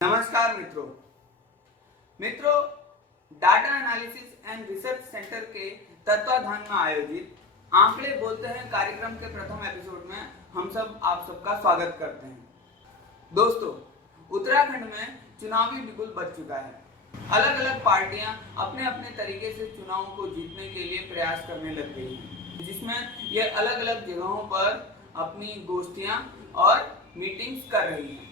नमस्कार मित्रों data analysis and research centre के तत्वाधान में आयोजित आंकड़े बोलते हैं कार्यक्रम के प्रथम एपिसोड में हम सब आप सबका स्वागत करते हैं। दोस्तों, उत्तराखंड में चुनावी बिगुल बज चुका है। अलग अलग पार्टियां अपने अपने तरीके से चुनाव को जीतने के लिए प्रयास करने लग गई हैं, जिसमें ये अलग अलग जगहों पर अपनी गोष्ठियां और मीटिंग्स कर रही हैं।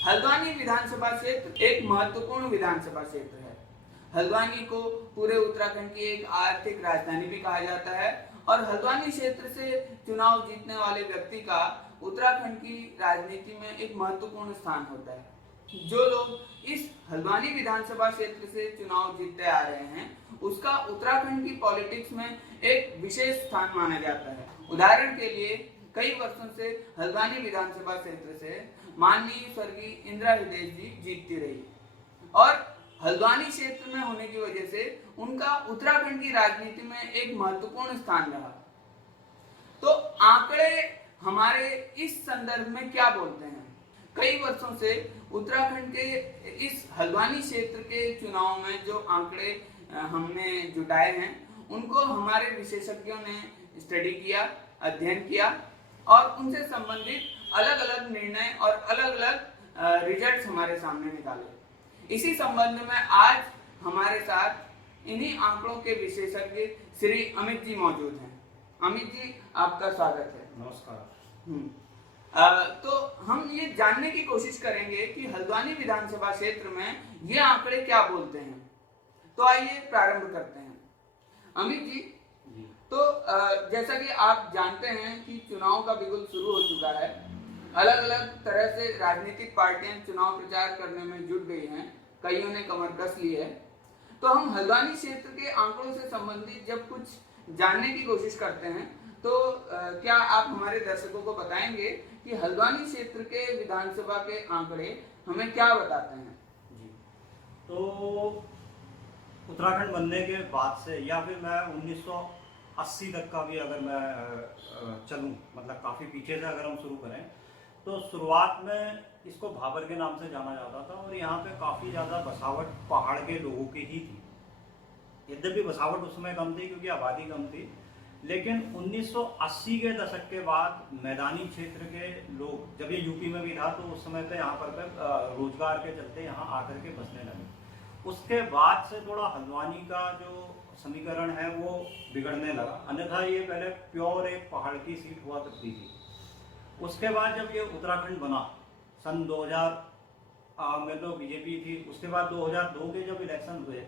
हल्द्वानी विधानसभा क्षेत्र एक महत्वपूर्ण विधानसभा क्षेत्र है। हल्द्वानी को पूरे उत्तराखंड की एक आर्थिक राजधानी भी कहा जाता है और हल्द्वानी क्षेत्र से चुनाव जीतने वाले व्यक्ति का उत्तराखंड की राजनीति में एक महत्वपूर्ण स्थान होता है। जो लोग इस हल्द्वानी विधानसभा क्षेत्र से चुनाव जीतते आ रहे हैं, उसका उत्तराखंड की पॉलिटिक्स में एक विशेष स्थान माना जाता है। उदाहरण के लिए कई वर्षों से हल्द्वानी विधानसभा क्षेत्र से माननीय स्वर्गीय इंदिरा हृदय जी जीतती रही और हल्द्वानी क्षेत्र में होने की वजह से उनका उत्तराखंड की राजनीति में एक महत्वपूर्ण स्थान रहा। तो आंकड़े हमारे इस संदर्भ में क्या बोलते हैं? कई वर्षों से उत्तराखंड के इस हल्द्वानी क्षेत्र के चुनाव में जो आंकड़े हमने जुटाए हैं, उनको हमारे विशेषज्ञों ने स्टडी किया, अध्ययन किया और उनसे संबंधित अलग अलग निर्णय और अलग अलग रिजल्ट्स हमारे सामने निकाले। इसी संबंध में आज हमारे साथ इन्हीं आंकड़ों के विशेषज्ञ श्री अमित जी मौजूद हैं। अमित जी, आपका स्वागत है। नमस्कार। तो हम ये जानने की कोशिश करेंगे कि हल्द्वानी विधानसभा क्षेत्र में ये आंकड़े क्या बोलते हैं। तो आइए प्रारंभ करते हैं। अमित जी, तो जैसा कि आप जानते हैं कि चुनाव का बिगुल शुरू हो चुका है। अलग अलग तरह से राजनीतिक पार्टियां चुनाव प्रचार करने में जुट गई हैं, कईयों ने कमर कस ली है। तो हम हल्द्वानी क्षेत्र के आंकड़ों से संबंधित जब कुछ जानने की कोशिश करते हैं, तो क्या आप हमारे दर्शकों को बताएंगे कि हल्द्वानी क्षेत्र के विधानसभा के आंकड़े हमें क्या बताते हैं? जी, तो उत्तराखंड बनने के बाद से या फिर मैं 1980 तक का भी अगर मैं चलूँ, मतलब काफ़ी पीछे से अगर हम शुरू करें, तो शुरुआत में इसको भाबर के नाम से जाना जाता था और यहाँ पे काफ़ी ज़्यादा बसावट पहाड़ के लोगों की ही थी। यद्यपि बसावट उस समय कम थी क्योंकि आबादी कम थी, लेकिन 1980 के दशक के बाद मैदानी क्षेत्र के लोग, जब ये यूपी में भी था, तो उस समय पे यहाँ पर रोजगार के चलते यहाँ आकर के बसने लगे। उसके बाद से थोड़ा हल्द्वानी का जो समीकरण है वो बिगड़ने लगा। अन्यथा ये पहले प्योर एक पहाड़ की सीट हुआ करती थी। उसके बाद जब ये उत्तराखंड बना सन 2000 में तो बीजेपी थी। उसके बाद 2002 के जब इलेक्शन हुए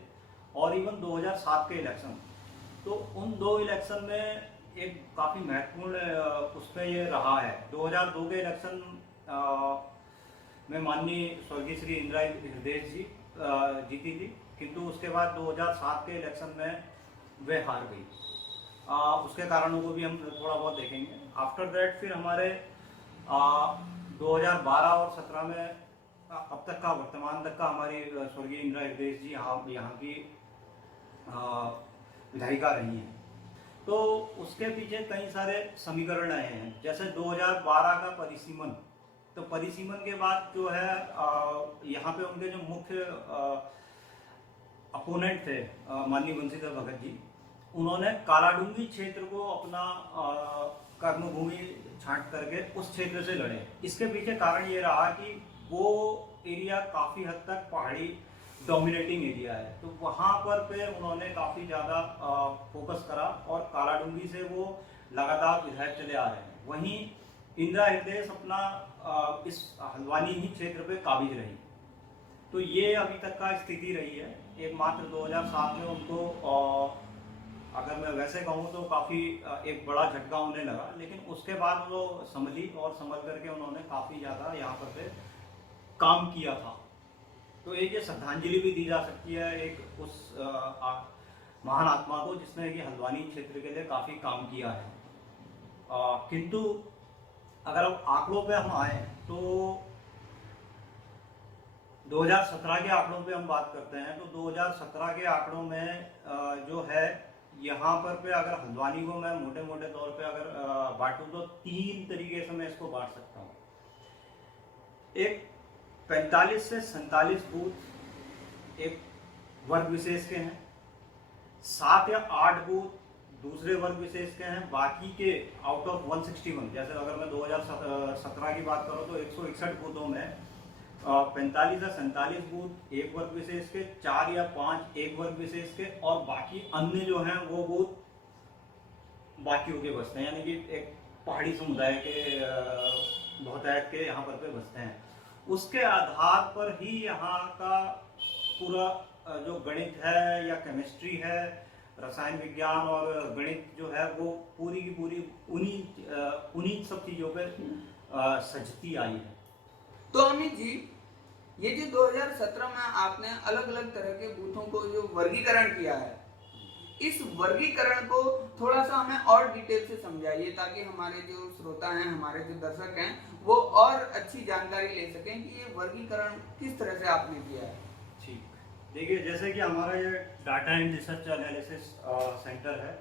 और इवन 2007 के इलेक्शन, तो उन दो इलेक्शन में एक काफ़ी महत्वपूर्ण उस पर ये रहा है। 2002 के इलेक्शन में माननीय स्वर्गीय श्री इंदिरा हृदय जी जीती थी, किंतु उसके बाद 2007 के इलेक्शन में वे हार गई। उसके कारणों को भी हम थोड़ा बहुत देखेंगे। आफ्टर दैट फिर हमारे 2012 और 17 में अब तक का, वर्तमान तक का हमारी स्वर्गीय इंदिरा हृदय जी यहाँ की विधायिका रही हैं। तो उसके पीछे कई सारे समीकरण आए हैं, जैसे 2012 का परिसीमन। तो परिसीमन के बाद जो है यहाँ पे उनके जो मुख्य अपोनेंट थे माननीय बंशीधर भगत जी, उन्होंने कालाडूंगी क्षेत्र को अपना कर्मभूमि छांट करके उस क्षेत्र से लड़े। इसके पीछे कारण ये रहा कि वो एरिया काफ़ी हद तक पहाड़ी डोमिनेटिंग एरिया है, तो वहाँ पर पे उन्होंने काफ़ी ज़्यादा फोकस करा और कालाडूंगी से वो लगातार विधायक चले आ रहे हैं। वहीं इंदिरा हृदय अपना इस हल्द्वानी ही क्षेत्र पे काबिज रही। तो ये अभी तक का स्थिति रही है। एकमात्र 2007 में उनको अगर मैं वैसे कहूँ तो काफ़ी एक बड़ा झटका उन्हें लगा, लेकिन उसके बाद वो संभली और संभल करके उन्होंने काफ़ी ज़्यादा यहाँ पर से काम किया था। तो एक ये श्रद्धांजलि भी दी जा सकती है एक उस महान आत्मा को जिसने कि हल्द्वानी क्षेत्र के लिए काफ़ी काम किया है। किंतु अगर अब आंकड़ों पे हम आए तो 2017 के आंकड़ों पे हम बात करते हैं, तो 2017 के आंकड़ों में जो है यहाँ पर अगर हल्द्वानी को मैं मोटे मोटे तौर पे अगर बांटूं तो 3 तरीके से मैं इसको बांट सकता हूँ। एक 45 से 47 बूथ एक वर्ग विशेष के हैं, 7 या 8 बूथ दूसरे वर्ग विशेष के हैं। बाकी के आउट ऑफ 161, जैसे अगर मैं 2017 की बात करूं तो 161 बूथों में 45 या 47 बूथ एक वर्ग विशेष के, 4 या 5 एक वर्ग विशेष के, और बाकी अन्य जो हैं वो बूथ बाकियों के बसते हैं, यानी कि एक पहाड़ी समुदाय के बहुतायत के यहाँ पर पे बसते हैं। उसके आधार पर ही यहाँ का पूरा जो गणित है या केमिस्ट्री है, रसायन विज्ञान और गणित जो है वो पूरी की पूरी उन्हीं सब चीज़ों पे सजती आई है। तो अमित जी, ये जो 2017 में आपने अलग अलग तरह के बूथों को जो वर्गीकरण किया है, इस वर्गीकरण को थोड़ा सा हमें और डिटेल से समझाइए, ताकि हमारे जो श्रोता हैं, हमारे जो दर्शक हैं, वो और अच्छी जानकारी ले सकें कि ये वर्गीकरण किस तरह से आपने किया है। ठीक, देखिए जैसे कि हमारा ये data and research analysis centre है,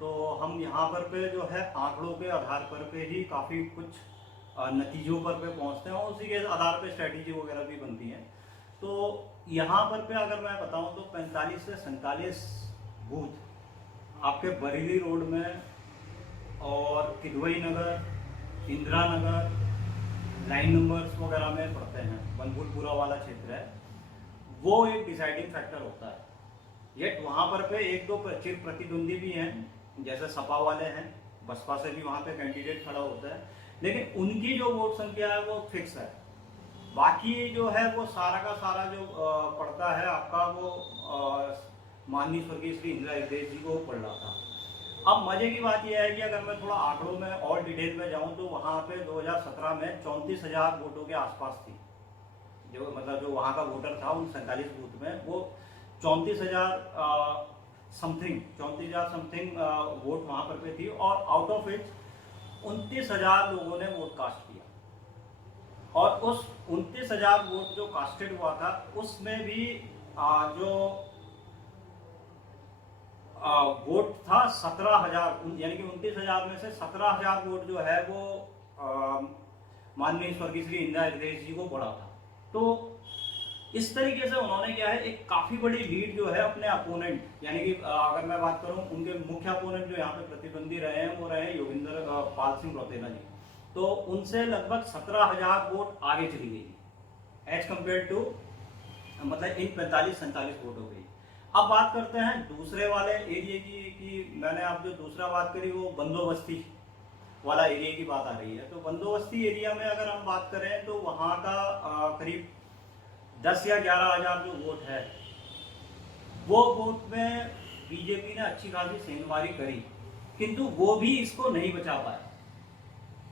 तो हम यहाँ पर पे जो है आंकड़ों के आधार पर पे ही काफ़ी कुछ नतीजों पर पे पहुँचते हैं, और उसी के आधार पे स्ट्रेटजी वगैरह भी बनती हैं। तो यहाँ पर पे अगर मैं बताऊँ तो 45 से 47 बूथ आपके बरेली रोड में और किदवई नगर, इंदिरा नगर, लाइन नंबर्स वगैरह में पड़ते हैं, बनभूलपुरा वाला क्षेत्र है, वो एक डिसाइडिंग फैक्टर होता है। येट वहाँ पर पे एक दो चिर प्रतिद्वंदी भी हैं, जैसे सपा वाले हैं, बसपा से भी वहाँ पे कैंडिडेट खड़ा होता है, लेकिन उनकी जो वोट संख्या है वो फिक्स है। बाकी जो है वो सारा का सारा जो पड़ता है आपका, वो माननीय स्वर्गीय श्री इंदिरा हृदय जी को पड़ रहा था। अब मजे की बात यह है कि अगर मैं थोड़ा आंकड़ों में और डिटेल में जाऊं तो वहाँ पे 2017 में 34,000 वोटों के आसपास थी, जो मतलब जो वहाँ का वोटर था उन 47 बूथ में, वो 34,000 समथिंग वोट वहाँ पर पे थी, और आउट ऑफ इट 29,000 लोगों ने वोट कास्ट किया। और उस 29,000 वोट जो कास्टेड हुआ था उसमें भी जो वोट था 17,000, यानी कि 29,000 में से 17,000 वोट जो है वो माननीय स्वर्गीय श्री इंदिरा हृदय जी को पड़ा था। तो इस तरीके से उन्होंने क्या है, एक काफी बड़ी लीड जो है अपने अपोनेंट, यानी कि अगर मैं बात करूं उनके मुख्य अपोनेंट जो यहाँ पे प्रतिद्वंदी रहे हैं वो रहे योगिंदर पाल सिंह रौतेला जी, तो उनसे लगभग 17,000 वोट आगे चली गई एज कम्पेयर टू, मतलब इन 45-47 वोट हो गई। अब बात करते हैं दूसरे वाले एरिया की मैंने आप जो दूसरा बात करी वो बंदोबस्ती वाला एरिया की बात आ रही है। तो बंदोबस्ती एरिया में अगर हम बात करें तो वहाँ का करीब 10 या 11,000 जो वोट है, वो वोट में बीजेपी ने अच्छी खासी सेंधमारी करी, किंतु वो भी इसको नहीं बचा पाया।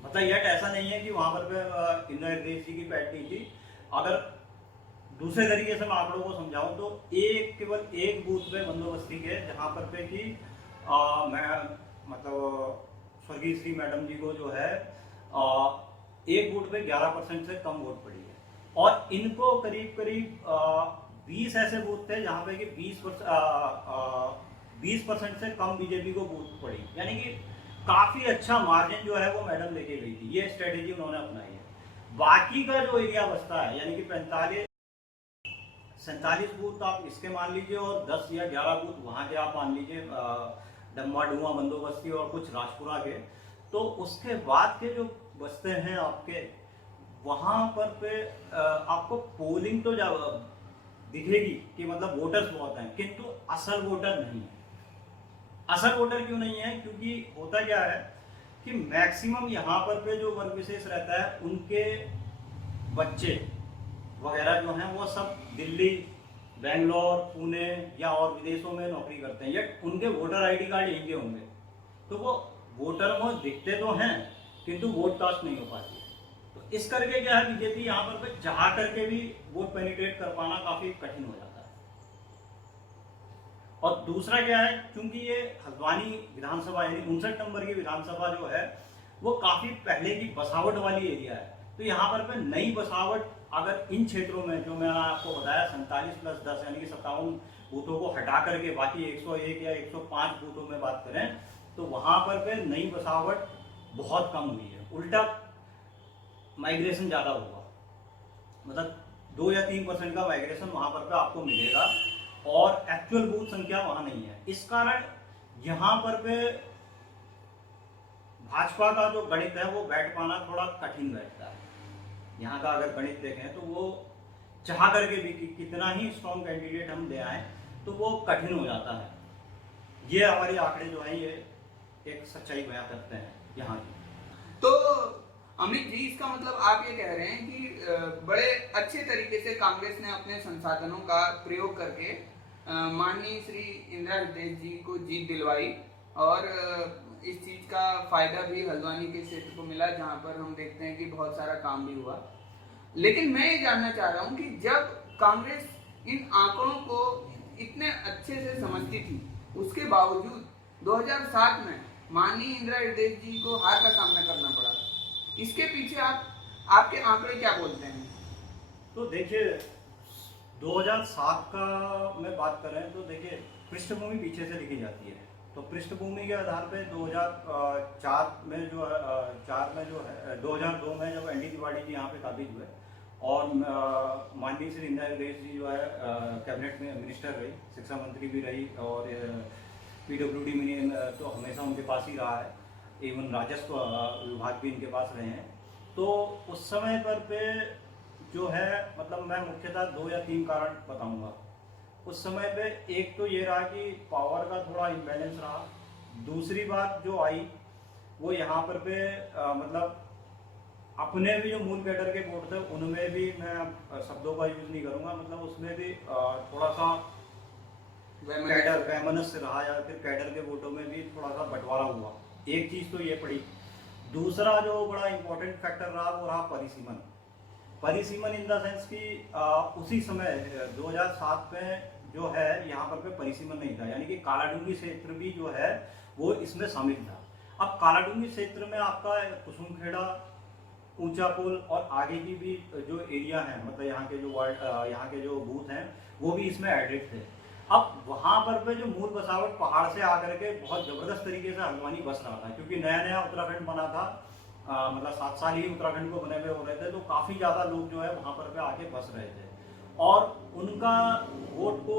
मतलब यह ऐसा नहीं है कि वहाँ पर इंदिरा हृदय जी की पैठ नहीं थी। अगर दूसरे तरीके से मैं आंकड़ों को समझाऊं तो केवल एक बूथ पे बंदोबस्ती के, जहाँ पर पे कि मैं मतलब स्वर्गीय श्री मैडम जी को जो है एक वोट पे 11% से कम वोट पड़ी है, और इनको करीब 20 ऐसे बूथ थे जहाँ पे कि 20% से कम बीजेपी को वोट पड़ी, यानी कि काफी अच्छा मार्जिन जो है वो मैडम लेके गई थी। ये स्ट्रेटेजी उन्होंने अपनाई है। बाकी का जो एरिया बचता है, यानी कि 47 बूथ आप इसके मान लीजिए, और 10 या 11 बूथ वहाँ के आप मान लीजिए डम्मा डुआ बंदोबस्ती और कुछ राजपुरा के, तो उसके बाद के जो बचते हैं आपके, वहाँ पर पे आपको पोलिंग तो दिखेगी कि मतलब वोटर्स बहुत हैं, किंतु असल वोटर नहीं है। असल वोटर क्यों नहीं है? क्योंकि होता क्या है कि मैक्सिमम यहाँ पर पे जो वर्ग विशेष रहता है उनके बच्चे वगैरह जो हैं वो सब दिल्ली, बेंगलोर, पुणे या और विदेशों में नौकरी करते हैं, या उनके वोटर आईडी कार्ड यहीं के होंगे, तो वो वोटर वो दिखते तो हैं किंतु वोट कास्ट नहीं हो पाती। तो इस करके क्या है, बीजेपी यहाँ पर चाह करके भी वोट पेनिट्रेट कर पाना काफी कठिन हो जाता है। और दूसरा क्या है, क्योंकि ये हल्द्वानी विधानसभा यानी 59 नंबर की विधानसभा जो है वो काफी पहले की बसावट वाली एरिया है, तो यहाँ पर नई बसावट अगर इन क्षेत्रों में जो मैंने आपको बताया 47+10 यानी कि 57 बूथों को हटा करके बाकी 101 या 105 बूथों में बात करें, तो वहां पर नई बसावट बहुत कम हुई है, उल्टा माइग्रेशन ज़्यादा हुआ। मतलब 2 या 3% का माइग्रेशन वहाँ पर आपको मिलेगा और एक्चुअल बूथ संख्या वहाँ नहीं है। इस कारण यहाँ पर भाजपा का जो गणित है वो बैठ पाना थोड़ा कठिन बैठता है। यहाँ का अगर गणित देखें तो वो चाह करके भी कि कितना ही स्ट्रॉन्ग कैंडिडेट हम ले आए तो वो कठिन हो जाता है। ये हमारी आंकड़े जो है ये एक सच्चाई बयां करते हैं यहाँ की। तो अमित जी, इसका मतलब आप ये कह रहे हैं कि बड़े अच्छे तरीके से कांग्रेस ने अपने संसाधनों का प्रयोग करके माननीय श्री इंदिरा हृदय जी को जीत दिलवाई और इस चीज का फायदा भी हल्द्वानी के क्षेत्र को मिला, जहां पर हम देखते हैं कि बहुत सारा काम भी हुआ। लेकिन मैं ये जानना चाह रहा हूं कि जब कांग्रेस इन आंकड़ों को इतने अच्छे से समझती थी, उसके बावजूद 2007 में माननीय इंदिरा हृदय जी को हार का सामना करना पड़ा। इसके पीछे आपके आंकड़े क्या बोलते हैं? तो देखिए 2007 का मैं बात करें तो देखिए पृष्ठभूमि पीछे से लिखी जाती है। तो पृष्ठभूमि के आधार पे 2004 में जो है 2002 में जब एनडी तिवारी जी यहाँ पे काबिज हुए और माननीय श्री इंदिरा हृदय जी जो है कैबिनेट में मिनिस्टर रही, शिक्षा मंत्री भी रही और पीडब्ल्यूडी में तो हमेशा उनके पास ही रहा है, इवन राजस्व विभाग भी इनके पास रहे हैं। तो उस समय पर जो है मतलब मैं मुख्यतः 2 या 3 कारण बताऊंगा। उस समय पे एक तो ये रहा कि पावर का थोड़ा इम्बैलेंस रहा। दूसरी बात जो आई वो यहाँ पर मतलब अपने भी जो मूल कैडर के वोट थे उनमें भी मैं शब्दों का यूज नहीं करूँगा, मतलब उसमें भी थोड़ा सा कैडर वैमनस्य रहा या फिर कैडर के वोटों में भी थोड़ा सा बंटवारा हुआ। एक चीज़ तो ये पड़ी। दूसरा जो बड़ा इंपॉर्टेंट फैक्टर रहा वो रहा परिसीमन इन द सेंस कि उसी समय 2007 में जो है यहाँ पर परिसीमन नहीं था, यानी कि कालाडूंगी क्षेत्र भी जो है वो इसमें शामिल था। अब कालाडूंगी क्षेत्र में आपका कुसुमखेड़ा, ऊंचा पुल और आगे की भी जो एरिया है, मतलब यहाँ के जो बूथ हैं वो भी इसमें एडेड थे। अब वहाँ पर जो मूल बसावट पहाड़ से आकर के बहुत ज़बरदस्त तरीके से हल्द्वानी बस रहा था, क्योंकि नया नया उत्तराखंड बना था, मतलब 7 साल ही उत्तराखंड को बने हुए हो रहे थे, तो काफ़ी ज़्यादा लोग जो है वहाँ पर आके बस रहे थे और उनका वोट को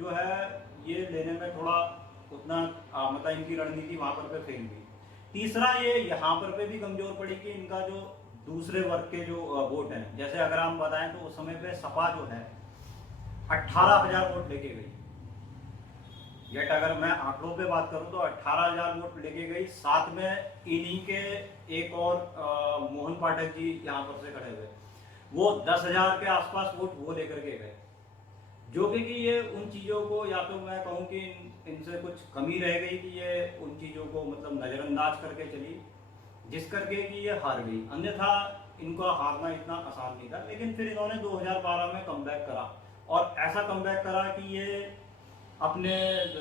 जो है ये लेने में थोड़ा उतना मतलब इनकी रणनीति वहाँ पर फेल हुई। तीसरा ये यहाँ पर भी कमजोर पड़ी कि इनका जो दूसरे वर्ग के जो वोट हैं, जैसे अगर हम बताएं तो उस समय पे सपा जो है 18,000 वोट लेके गई। येट अगर मैं आंकड़ों पे बात करूं तो 18,000 वोट लेके गई। साथ में इन्हीं के एक और मोहन पाठक जी यहाँ पर से खड़े हुए, वो 10,000 के आसपास वोट वो लेकर के गए, जो कि ये उन चीज़ों को, या तो मैं कहूँ कि इनसे कुछ कमी रह गई कि ये उन चीज़ों को मतलब नज़रअंदाज करके चली, जिस करके कि ये हार गई। अन्यथा इनका हारना इतना आसान नहीं था। लेकिन फिर इन्होंने 2012 में कमबैक करा और ऐसा कमबैक करा कि ये अपने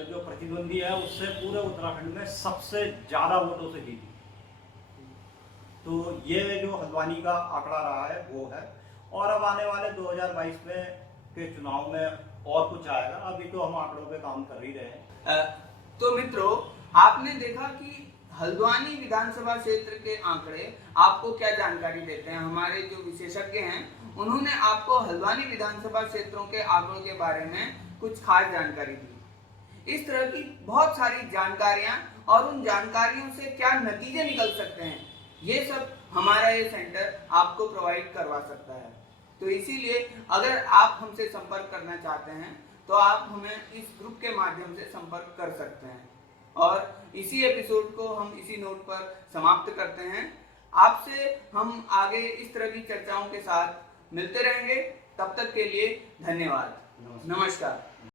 जो प्रतिद्वंदी है उससे पूरे उत्तराखंड में सबसे ज़्यादा वोटों से जीती। तो ये जो हल्द्वानी का आंकड़ा रहा है वो है। और अब आने वाले 2022 में के चुनाव में और कुछ आएगा, अभी तो हम आंकड़ों पे काम कर ही रहे हैं। तो मित्रों, आपने देखा कि हल्द्वानी विधानसभा क्षेत्र के आंकड़े आपको क्या जानकारी देते हैं। हमारे जो विशेषज्ञ हैं उन्होंने आपको हल्द्वानी विधानसभा क्षेत्रों के आंकड़ों के बारे में कुछ खास जानकारी दी। इस तरह की बहुत सारी जानकारियां और उन जानकारियों से क्या नतीजे निकल सकते हैं, ये सब हमारा ये सेंटर आपको प्रोवाइड करवा सकता है। तो इसीलिए अगर आप हमसे संपर्क करना चाहते हैं तो आप हमें इस ग्रुप के माध्यम से संपर्क कर सकते हैं। और इसी एपिसोड को हम इसी नोट पर समाप्त करते हैं। आपसे हम आगे इस तरह की चर्चाओं के साथ मिलते रहेंगे। तब तक के लिए धन्यवाद। नमस्कार।